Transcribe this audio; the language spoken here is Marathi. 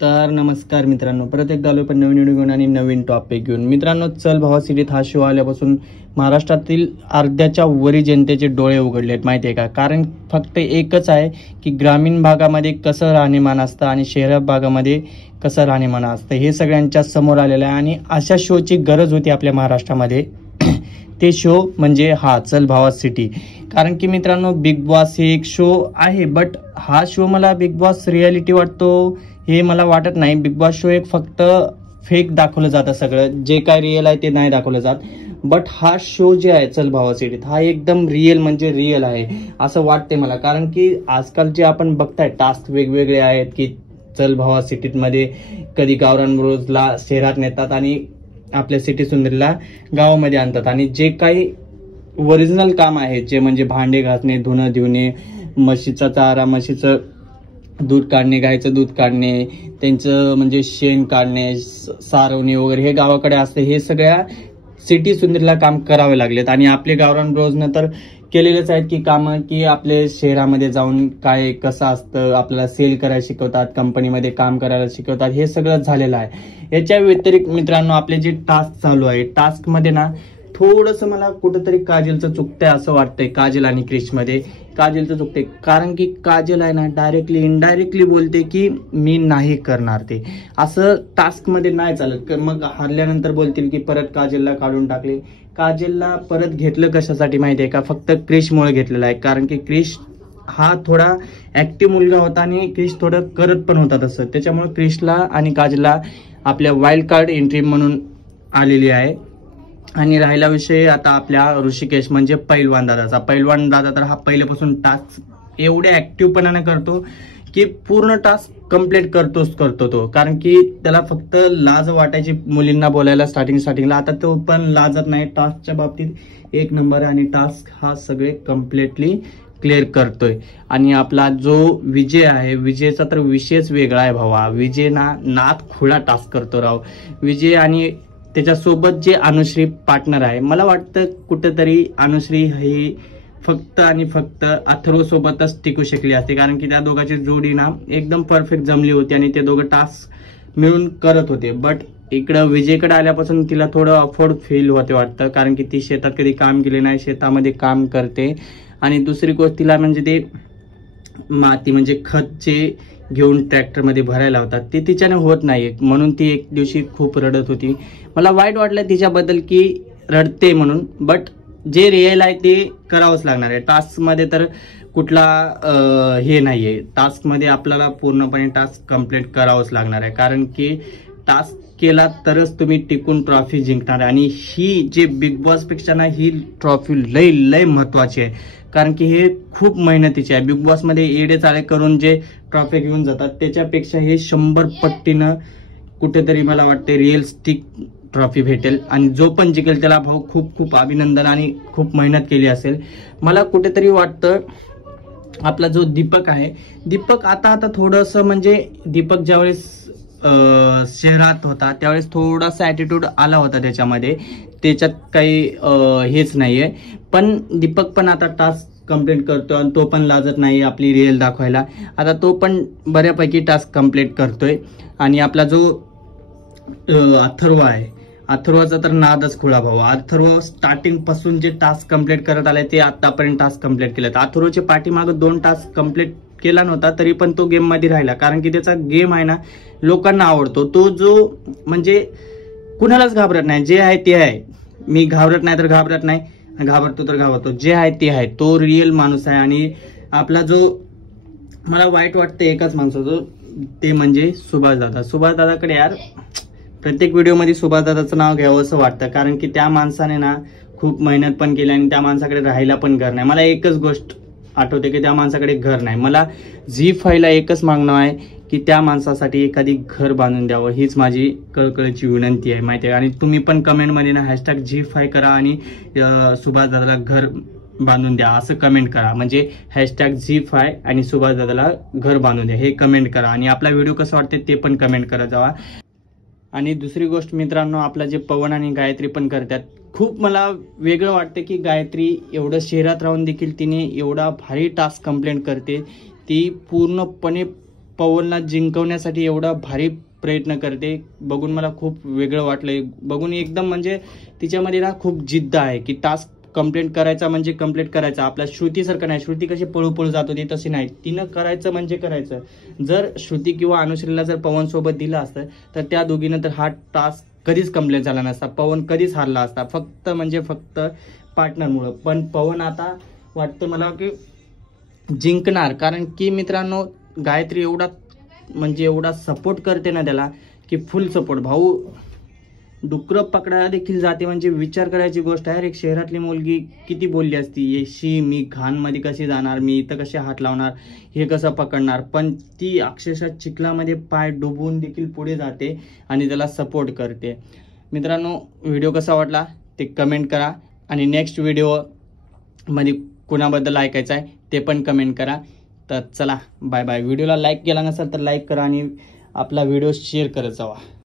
तर नमस्कार मित्रांनो, परत एकदा आलो पण नवीन व्हिडिओ घेऊन आणि नवीन टॉपिक घेऊन. मित्रांनो, चल भावा सिटीत हा शो आल्यापासून महाराष्ट्रातील अर्ध्याच्या वरी जनतेचे डोळे उघडलेत, माहिती आहे का. कारण फक्त एकच आहे की ग्रामीण भागामध्ये कसं राहणीमान असतं आणि शहर भागामध्ये कसं राहणीमान असतं हे सगळ्यांच्या समोर आलेलं आहे. आणि अशा शोची गरज होती आपल्या महाराष्ट्रामध्ये. ते शो म्हणजे हा चल भावा सिटी. कारण की मित्रांनो, बिग बॉस हे एक शो आहे, बट हा शो मला बिग बॉस रियालिटी वाटतो हे मला वाटत नाही. बिग बॉस शो एक फक्त फेक दाखवलं जातं, सगळं जे काय रिअल आहे ते नाही दाखवलं जात. बट हा शो जे आहे चल भावा सिटीत हा एकदम रिअल म्हणजे रिअल आहे असं वाटते मला. कारण की आजकाल जे आपण बघताय टास्क वेगवेगळे आहेत की चल भावा सिटीत मध्ये कधी गावरान रोजला शहरात नेतात आणि आपल्या सिटी सुंदरीला गावामध्ये आणतात. आणि जे काही ओरिजिनल काम आहे जे म्हणजे भांडे घासणे, धुणं धुणे, म्हशीचा चारा, म्हशीचं दूध काढणे, गायचं दूध काढणे, त्यांचं म्हणजे शेण काढणे, सारवणे वगैरे हे गावाकडे असते. हे सगळ्या सिटी सुंदरीला काम करावे लागलेत. आणि आपले गावरान रोजनं तर केलेलेच आहेत की कामं, की आपले शहरामध्ये जाऊन काय कसं असतं आपल्याला सेल करायला शिकवतात, कंपनीमध्ये काम करायला शिकवतात, हे सगळं झालेलं आहे. याच्या व्यतिरिक्त मित्रांनो, आपले जे टास्क चालू आहे टास्क मध्ये ना थोडंसं मला कुठंतरी काजलचं चुकतंय असं वाटतंय. काजल आणि क्रिश मध्ये काजलचं चुकतंय. कारण की काजल आहे ना डायरेक्टली इनडायरेक्टली बोलते की मी नाही करणार ते, असं टास्क मध्ये नाही चालत. मग हारल्यानंतर बोलतील की परत काजलला काढून टाकले. काजलला परत घेतलं कशासाठी माहिती आहे का, फक्त क्रिशमुळे घेतलेलं आहे. कारण की क्रिश हा थोडा ऍक्टिव्ह मुलगा होता आणि क्रिश थोडं करत पण होता तसं, त्याच्यामुळे क्रिशला आणि काजलला आपल्या वाईल्ड कार्ड एंट्री म्हणून आलेली आहे. आणि राहिला विषय आता आपल्या ऋषिकेश म्हणजे पैलवान दादाचा. पैलवान दादा तर हा पहिल्यापासून टास्क एवढे ऍक्टिव्हपणाने करतो की पूर्ण टास्क कंप्लीट करतो तो. कारण की त्याला फक्त लाज वाटायची मुलींना बोलायला स्टार्टिंगला, आता तो पण लाजत नाही. टास्कच्या बाबतीत एक नंबर आहे आणि टास्क हा सगळे कम्प्लिटली क्लिअर करतोय. आणि आपला जो विजय आहे, विजयचा तर विषयच वेगळा आहे भावा. विजय ना नाद खुळा टास्क करतो राव विजय. आणि त्याच्यासोबत जे अनुश्री पार्टनर आहे, मला वाटतं कुठेतरी अनुश्री ही फक्त आणि फक्त अथर्व सोबतच टिकू शकली असते. कारण की त्या दोघांची जोडी ना एकदम परफेक्ट जमली होती आणि ते दोघं टास्क मिळून करत होते. बट इकडं विजयकडे आल्यापासून तिला थोडं अफोर्ड फील होते वाटतं. कारण की ती शेतात कधी काम केले नाही, शेतामध्ये काम करते. आणि दुसरी गोष्ट तिला म्हणजे ते माती म्हणजे खतचे घेऊन ट्रॅक्टरमध्ये भरायला होतात, ते तिच्याने होत नाही. म्हणून ती एक दिवशी खूप रडत होती. मला वाईट वाटलं तिच्याबद्दल की रडते म्हणून. बट जे रिअल आहे ते करावंच लागणार आहे. टास्कमध्ये तर कुठला हे नाहीये. टास्कमध्ये आपल्याला पूर्णपणे टास्क कंप्लीट करावंच लागणार आहे. कारण की टास्क केला तरच तुम्ही टिकून ट्रॉफी जिंकणार आहे. आणि ही जे बिग बॉस पेक्षा ना ही ट्रॉफी लय महत्वाची आहे. कारण की हे खूप मेहनतीचे आहे. बिग बॉस मध्ये येडे चाळे करून जे ट्रॉफी घेऊन जातात त्याच्यापेक्षा हे 100 पट्टीनं कुठेतरी मला वाटते रिअल स्टिक ट्रॉफी भेटेल. आणि जो पण जिंकेल त्याला भाऊ खूप खूप अभिनंदन आणि खूप मेहनत केली असेल. मला कुठेतरी वाटतं आपला जो दीपक आहे, दीपक आता थोडंसं म्हणजे दीपक ज्यावेळेस शहरात होता त्यावेळेस थोडासा ऍटिट्यूड आला होता त्याच्यामध्ये, त्याच्यात काही हेच नाहीये. पण दीपक पण आता टास्क कंप्लीट करतो आणि तो पण लाजत नाही आपली रिअल दाखवायला. आता तो पण बऱ्यापैकी टास्क कंप्लीट करतोय. आणि आपला जो अथर्व आहे, अथर्वचा तर नादच खुळा भाऊ. अथर्व स्टार्टिंग पासून जे टास्क कंप्लीट करत आलाय ते आतापर्यंत टास्क कंप्लीट केलेत. अथर्वच्या पाठीमागे 2 टास्क कंप्लीट केला नव्हता तरी पण तो गेम मध्ये राहिला. कारण की त्याचा गेम आहे ना लोकांना आवडतो. तो जो म्हणजे कुणालाच घाबरत नाही, जे आहे ते आहे. मी घाबरत नाही तर घाबरत नाही, घाबरतो तर घाबरतो, जे आहे ते आहे. तो रिअल माणूस आहे. आणि आपला जो मला वाईट वाटतं एकाच माणसाचं, ते म्हणजे सुभाष दादा. सुभाष दादाकडे यार प्रत्येक व्हिडिओमध्ये सुभाष दादाचं नाव घ्यावं असं वाटतं. कारण की त्या माणसाने ना खूप मेहनत पण केली आणि त्या माणसाकडे राहायला पण घर नाही. मला एकच गोष्ट आठवते की त्या माणसाकडे घर नाही. मला झी5 ला एकच मागणं आहे की त्या माणसासाठी एखादी घर बांधून द्यावं, हीच माझी कळकळीची विनंती आहे, माहिती आहे. आणि तुम्ही पण कमेंटमध्ये ना #G5 करा आणि सुभाष दादाला घर बांधून द्या असं कमेंट करा. म्हणजे #G5 आणि सुभाष दादाला घर बांधून द्या हे कमेंट करा. आणि आपला व्हिडिओ कसं वाटते ते पण कमेंट करा जावा. आणि दुसरी गोष्ट मित्रांनो, आपला जे पवन आणि गायत्री पण करतात, खूप मला वेगळं वाटतं की गायत्री एवढं शहरात राहून देखील तिने एवढा भारी टास्क कंप्लीट करते. ती पूर्णपणे पवनला जिंकवण्यासाठी एवढा भारी प्रयत्न करते, बघून मला खूप वेगळं वाटलंय. बघून एकदम म्हणजे तिच्यामध्ये ना खूप जिद्द आहे की टास्क कंप्लीट करायचा म्हणजे कंप्लीट करायचा. आपल्या श्रुतीसारखं नाही, श्रुती कशी पळू पळू जात होती तशी नाही, तिनं करायचं म्हणजे करायचं. जर श्रुती किंवा अनुश्रीला जर पवन सोबत दिलं असतं तर त्या दोघीनं तर हा टास्क कधीच कंप्लीट झाला नसता, पवन कधीच हारला असता, फक्त म्हणजे फक्त पार्टनरमुळं. पण पवन आता वाटतं मला की जिंकणार, कारण की मित्रांनो गायत्री एवढा म्हणजे एवढा सपोर्ट करते ना त्याला की फुल सपोर्ट. भाऊ डुकरं पकडायला देखील जाते म्हणजे विचार करायची गोष्ट आहे. एक शहरातली मुलगी किती बोलली असती, येशी मी घाणमध्ये कशी जाणार, मी इथं कसे हात लावणार, हे कसं पकडणार, पण ती अक्षरशः चिखलामध्ये पाय डुबवून देखील पुढे जाते आणि त्याला सपोर्ट करते. मित्रांनो व्हिडिओ कसा वाटला ते कमेंट करा आणि नेक्स्ट व्हिडिओ मध्ये कुणाबद्दल ऐकायचं आहे ते पण कमेंट करा. तर चला बाय बाय. व्हिडिओला लाईक केला नसेल तर लाईक करा आणि आपला व्हिडिओ शेअर करत जावा.